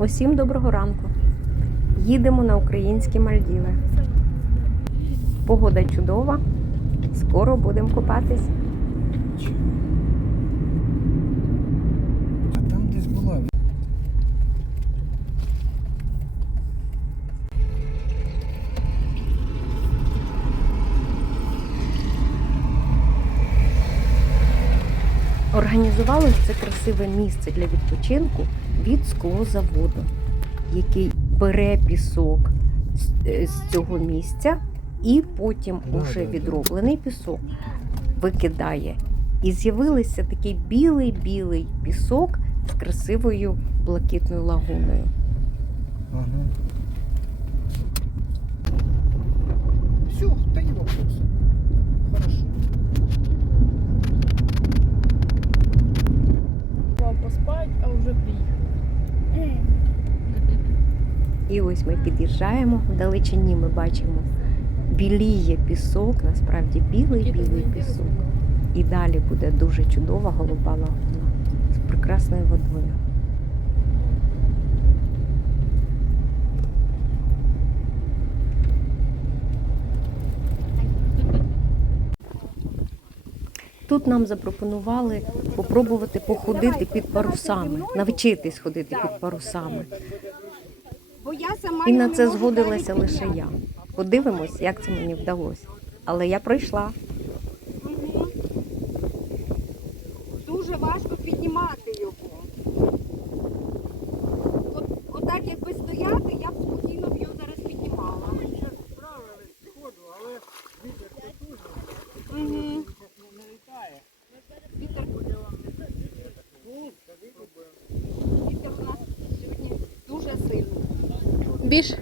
Усім доброго ранку. Їдемо на українські Мальдіви. Погода чудова. Скоро будемо купатись. А там десь була. Організували це красиве місце для відпочинку від склозаводу, який бере пісок з- е, з цього місця і потім уже відроблений пісок викидає. І з'явився такий білий-білий пісок з красивою блакитною лагуною. Ага. Все, та не вопрос. Мав а вже приїхали. І ось ми під'їжджаємо. Вдалечині ми бачимо біліє пісок, насправді білий-білий пісок. І далі буде дуже чудова голуба лагуна з прекрасною водою. Тут нам запропонували попробувати походити під парусами, навчитись ходити під парусами. І на це згодилася лише я. Подивимось, як це мені вдалося. Але я пройшла. Дуже важко піднімати його. От, отак якби стояти, я б спокійно б його зараз піднімала. Мгм. Вітер Вітер у нас сьогодні дуже сильний. Більш...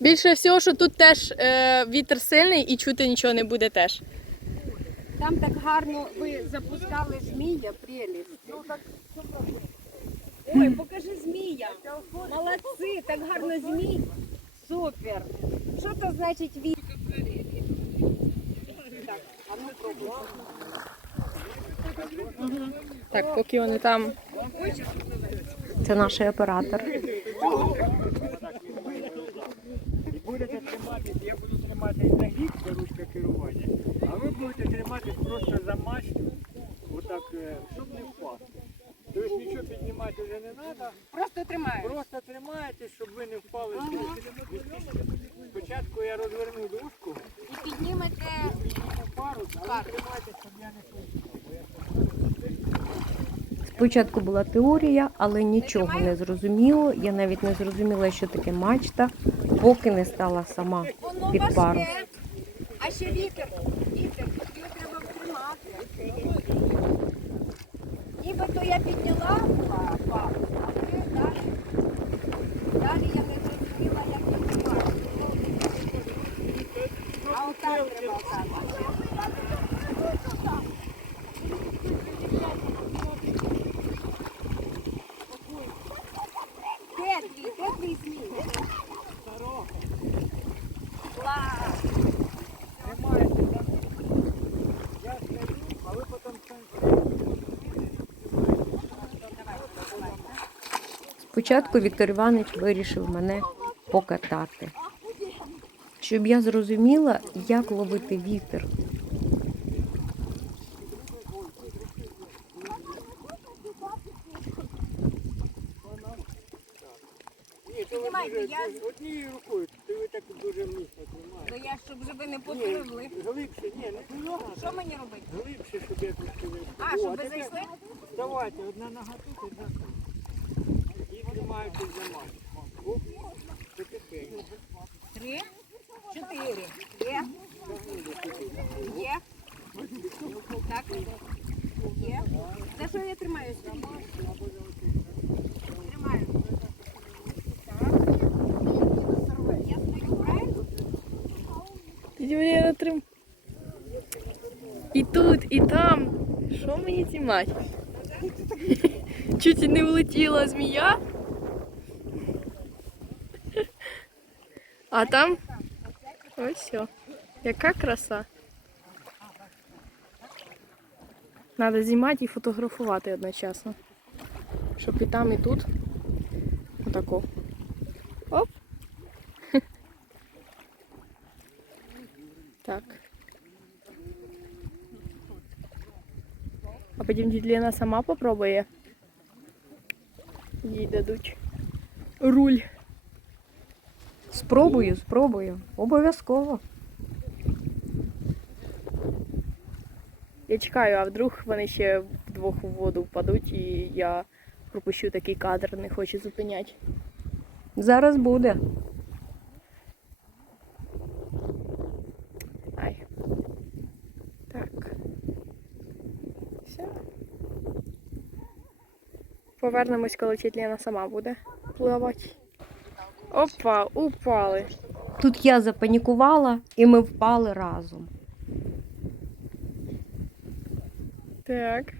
Більше всього, що тут теж е, вітер сильний і чути нічого не буде теж. Там так гарно ви запускали змія, прелість. Ой, покажи змія. Молодці, так гарно змій. Супер. Що це значить вітер? Так, а ну пробуй. Так, поки вони там. Це наш оператор. І будете триматись, я буду тримати за гік, це ручка керування, а ви будете триматись просто за мачту, отак, е, щоб не впасти. Тобто нічого піднімати вже не треба, Просто тримаю. просто тримаєтесь, щоб ви не впали з дошки. Спочатку я розверну дужку, І піднімете пару, а ви тримайтесь, щоб я не впав. Спочатку була теорія, але нічого не зрозуміло. Я навіть не зрозуміла, що таке мачта, поки не стала сама воно під пару. важке. А ще вітер. Вітер, його треба втримати. Нібито я підняла па- пару, далі. Далі я не зрозуміла, як піднімати. А отак треба отак. Де твій? Де твій змій? Клас! Тримаєтесь, так? Я стою, а ви потім станьте. Спочатку Віктор Іванович вирішив мене покатати, щоб я зрозуміла, як ловити вітер. Я- однією рукою, то ви так дуже міцно тримаєте. То я щоб ви не попливли. Глибше, ні, не туди, Що мені робити? глибше, щоб я трошки. А, щоб ви зайшли? Давайте, одна нога тут, одна тут. І тримаєтесь за мать. Оп, потихеньку. Три, чотири. Є. Є. Так. Є. За що я тримаюся? Тримаю. Так. Я стою правильно? Тоді мені на трим. І тут, і там. Що мені знімати? Чуть і не влетіла змія. А там ось все. Яка краса. Треба знімати і фотографувати одночасно. Щоб і там, і тут Отаку. Оп. Так. А потім Дідліна сама попробує. Їй дадуть руль. Спробую, спробую. Обов'язково. Я чекаю, а вдруг вони ще вдвох у воду впадуть і я пропущу такий кадр, не хочу зупиняти. Зараз буде. Ай. Так. Все. Повернемось, коли Тітліна сама буде пливати. Опа, упали. Тут я запанікувала і ми впали разом. Так.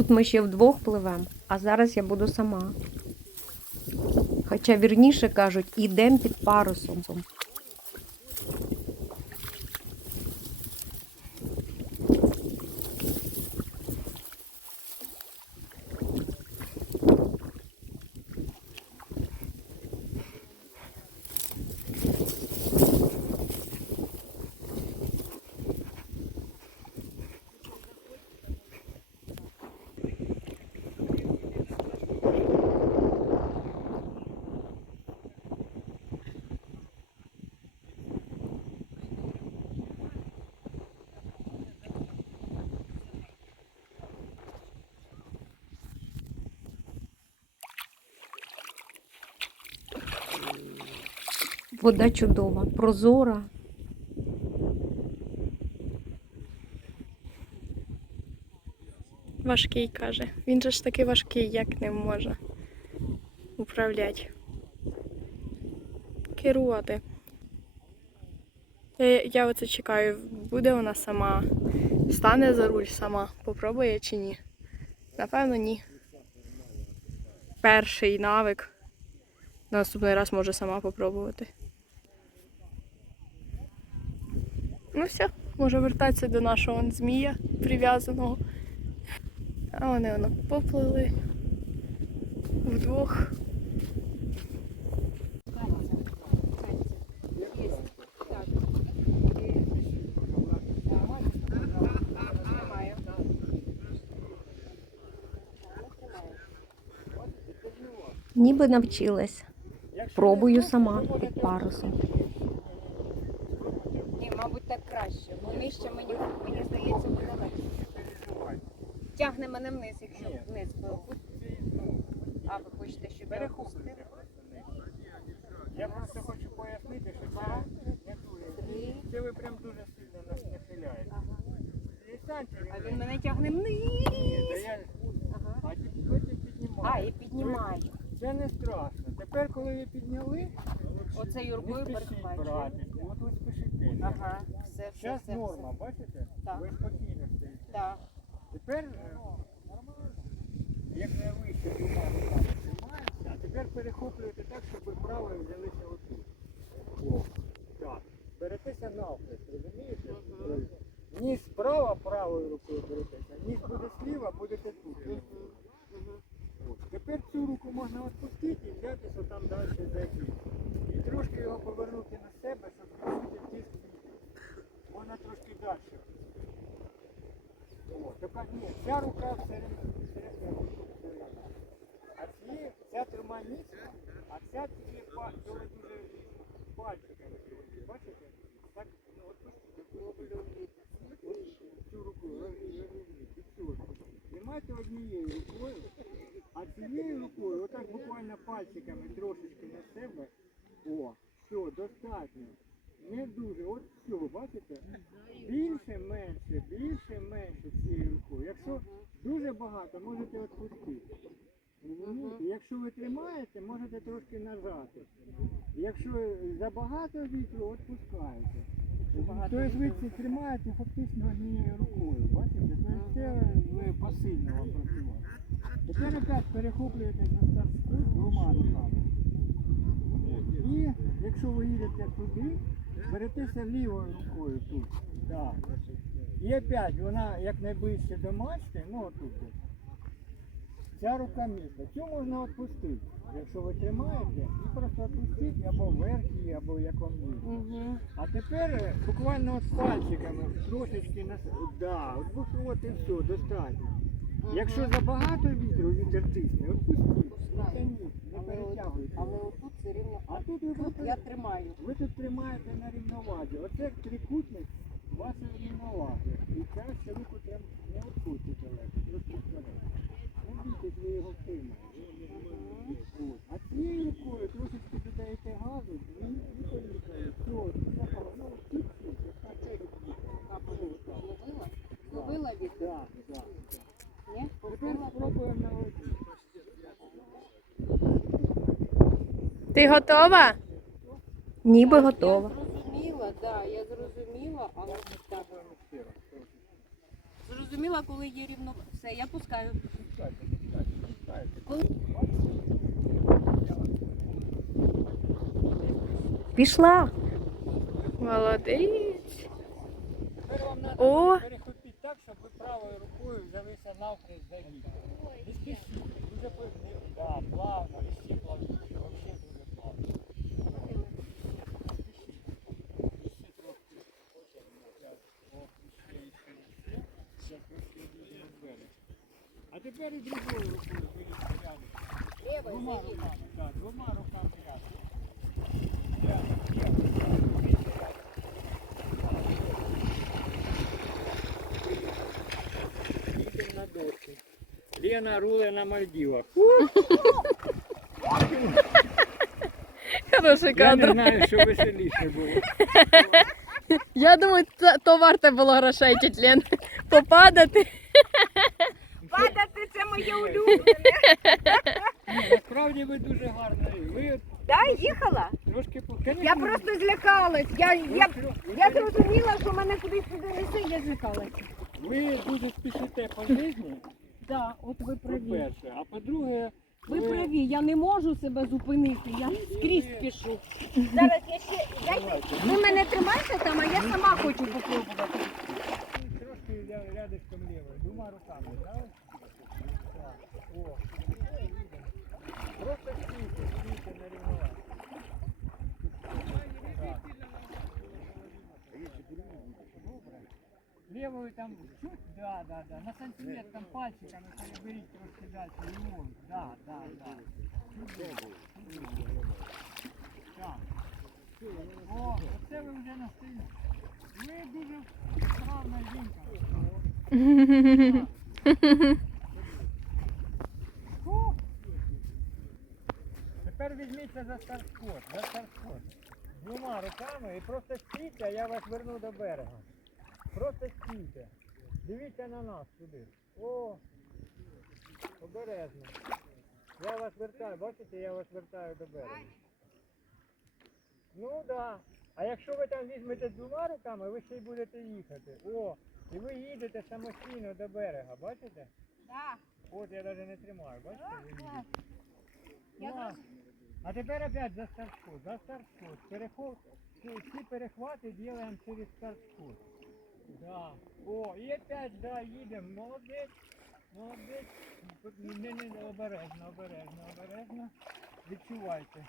Тут ми ще вдвох пливемо, а зараз я буду сама. Хоча вірніше кажуть, ідемо під парусом. Вода чудова, прозора. Важкий каже. Він же ж таки важкий, як не може управляти. Керувати. Я, я оце чекаю, буде вона сама, стане за руль сама, попробує чи ні. Напевно, ні. Перший навик. Наступний раз може сама попробувати. Ну все, може вертатися до нашого змія прив'язаного. А вони воно поплили вдвох. Ніби навчилась. Пробую сама під парусом. Краще. Бо нижче мені, мені здається, буде легше. Тягне мене вниз, якщо вниз було. А ви хочете, щоб я опустила? Я просто хочу пояснити, що це не дуже. Це ви прям дуже сильно нас нахиляєте. А він мене тягне вниз. А потім піднімаю. А, і піднімаю. Це не страшно. Тепер, коли ви підняли, спішіть перехвачую. брати. От ви спішите. Ага, все, все, Зараз все. норма, все. бачите? Так. Ви спокійно стоїте. Так. Тепер, е, як я тримаємося, а тепер перехоплюєте так, щоб правою взялися отут. О, так. Беретеся навхрест, розумієте? Ні справа правою рукою беретеся, ні буде зліва, будете тут. От. Тепер цю руку можна відпустити і взяти, що там далі зайти. І трошки його повернути на себе, щоб відчути тиск. Можна трошки далі. О, така ні, ця рука всередину, всередину, всередину. А ці, ця тримає міцно, а ця тільки па- дуже дуже пальчиками. Бачите? Так, ну от пустіть, цю руку розрівніть, і цю руку. Тримайте однією рукою, а А цією рукою, отак буквально пальчиками трошечки на себе. О, все, достатньо. Не дуже. От все, бачите? Більше, менше, більше, менше цією рукою. Якщо дуже багато, можете відпустити. Розумієте? Якщо ви тримаєте, можете трошки нажати. Якщо забагато вітру, відпускаєте. Тобто ви це тримаєте фактично однією рукою, бачите? Тобто це ви посильно вам працювати. Тепер опять перехоплюєте за старську двома руками. І якщо ви їдете туди, беретеся лівою рукою тут. Так. І опять вона як найближче до мачти, ну отут. Ця рука місце. Цю можна відпустити. Якщо ви тримаєте, і просто відпустіть або вверх її, або як вам. Угу. А тепер е, буквально от пальчиками трошечки на да, от, от і все, достатньо. Якщо забагато вітру, вітер тисне, відпустіть. Не перетягуйте. Але отут все рівно. А тут ви, тут Я тримаю. ви тут тримаєте на рівновазі. Оце трикутник ваша рівновага. І краще руку прям не легко. Не бійтесь, ви його втримаєте. От. А цією рукою трошечки додаєте газу, і, і поїхали. Все, запало. Ну, чуть-чуть, як так, як Зловила? Зловила від? Так, так. Ні? Тепер спробуємо на воді. Ти готова? Ніби готова. Я зрозуміла, да, я зрозуміла, але так. Зрозуміла, коли є рівно. Все, я пускаю. Пішла. Молодець. Тепер вам треба О! перехопити так, щоб ви правою рукою взялися навкрест за вітер. Не спішіть, дуже повільно. Да, плавно, і ще плавніше, взагалі А тепер і другою рукою беріть рядом. Двома руками, так, двома руками рядом. Рядом, рядом, більше рядом. Їдемо на дошки. Лена рули на Мальдівах. Хороший Я не знаю, що веселіше було. Я думаю, це- то варте було грошей, тіть Лен. Попадати. Падати це моє улюблене. Ні, Насправді ви дуже гарно. Ви Да, їхала? трошки по- Я просто злякалась. Я, ви я, тро- я зрозуміла, що мене кудись сюди несе, я злякалася. Ви дуже спішите по житті, Да, от ви праві. по-перше. А по-друге, Ви праві, я не можу себе зупинити, я скрізь пішу. Зараз я ще. Дайте, ви мене тримайте там, а я сама хочу попробувати. Трошки ря- рядочком лівою, двома руками, так? Так, о. Просто стійте, стійте на рівновазі. Так. Добре. Лівою там чуть, да, да, да. На сантиметр там пальчиками переберіть трошки далі. Лівою. Да, да, да. Так. О, оце ви вже на стилі. Ви дуже справна жінка. Тепер візьміться за старт-скот, за старт-скот. Двома руками і просто стійте, а я вас верну до берега. Просто стійте. Дивіться на нас сюди. О, обережно. Я вас вертаю, бачите, я вас вертаю до берега. Ну так. Да. А якщо ви там візьмете двома руками, ви ще й будете їхати. О, і ви їдете самостійно до берега, бачите? Да. От я навіть не тримаю, бачите? Ви їдете. Я А тепер опять за старт-скот, за старт-скот. Переход, всі, перехвати делаем через старт-скот. Да. О, і опять, да, їдемо. Молодець. Молодець. Тут Не, не, не, обережно, обережно, обережно. Відчувайте.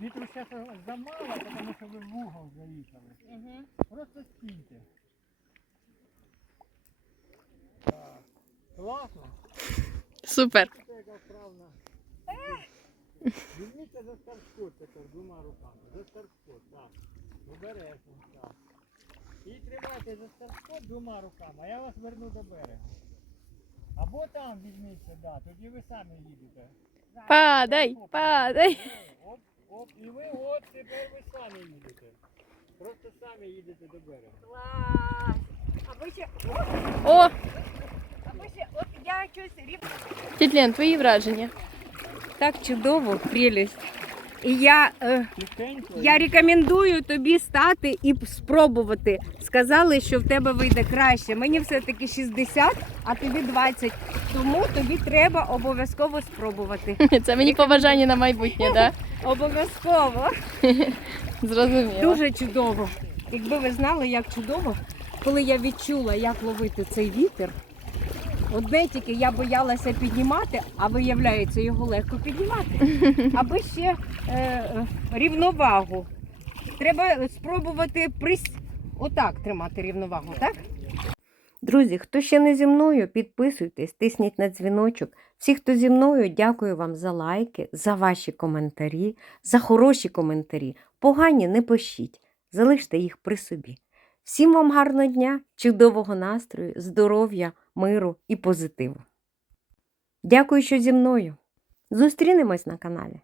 Вітру зараз замало, тому що ви в угол заїхали. Угу. Просто стійте. Так. Класно. Супер. Це яка вправна. Візьміться за старт-скот тепер двома руками. За старт-скот, так. Обережно, так. І тримайте за старт-скот двома руками, а я вас верну до берега. Або там візьміться, да, тоді ви самі їдете. Падай, падай. Оп, оп, і ви от тепер ви самі їдете. Просто самі їдете до берега. Клас! Аби ще, О, аби ще, от я щось рівно. тіть Лен, твої враження. Так чудово, прелість. І я, е, я рекомендую тобі стати і спробувати. Сказали, що в тебе вийде краще. Мені все-таки 60, а тобі 20. Тому тобі треба обов'язково спробувати. Це мені побажання на майбутнє, да? Обов'язково. Зрозуміло. Дуже чудово. Якби ви знали, як чудово, коли я відчула, як ловити цей вітер. Одне тільки я боялася піднімати, а виявляється, його легко піднімати. Аби ще е, рівновагу. Треба спробувати прис... отак тримати рівновагу, так? Друзі, хто ще не зі мною, підписуйтесь, тисніть на дзвіночок. Всі, хто зі мною, дякую вам за лайки, за ваші коментарі, за хороші коментарі. Погані не пишіть, залиште їх при собі. Всім вам гарного дня, чудового настрою, здоров'я, миру і позитиву. Дякую, що зі мною. Зустрінемось на каналі.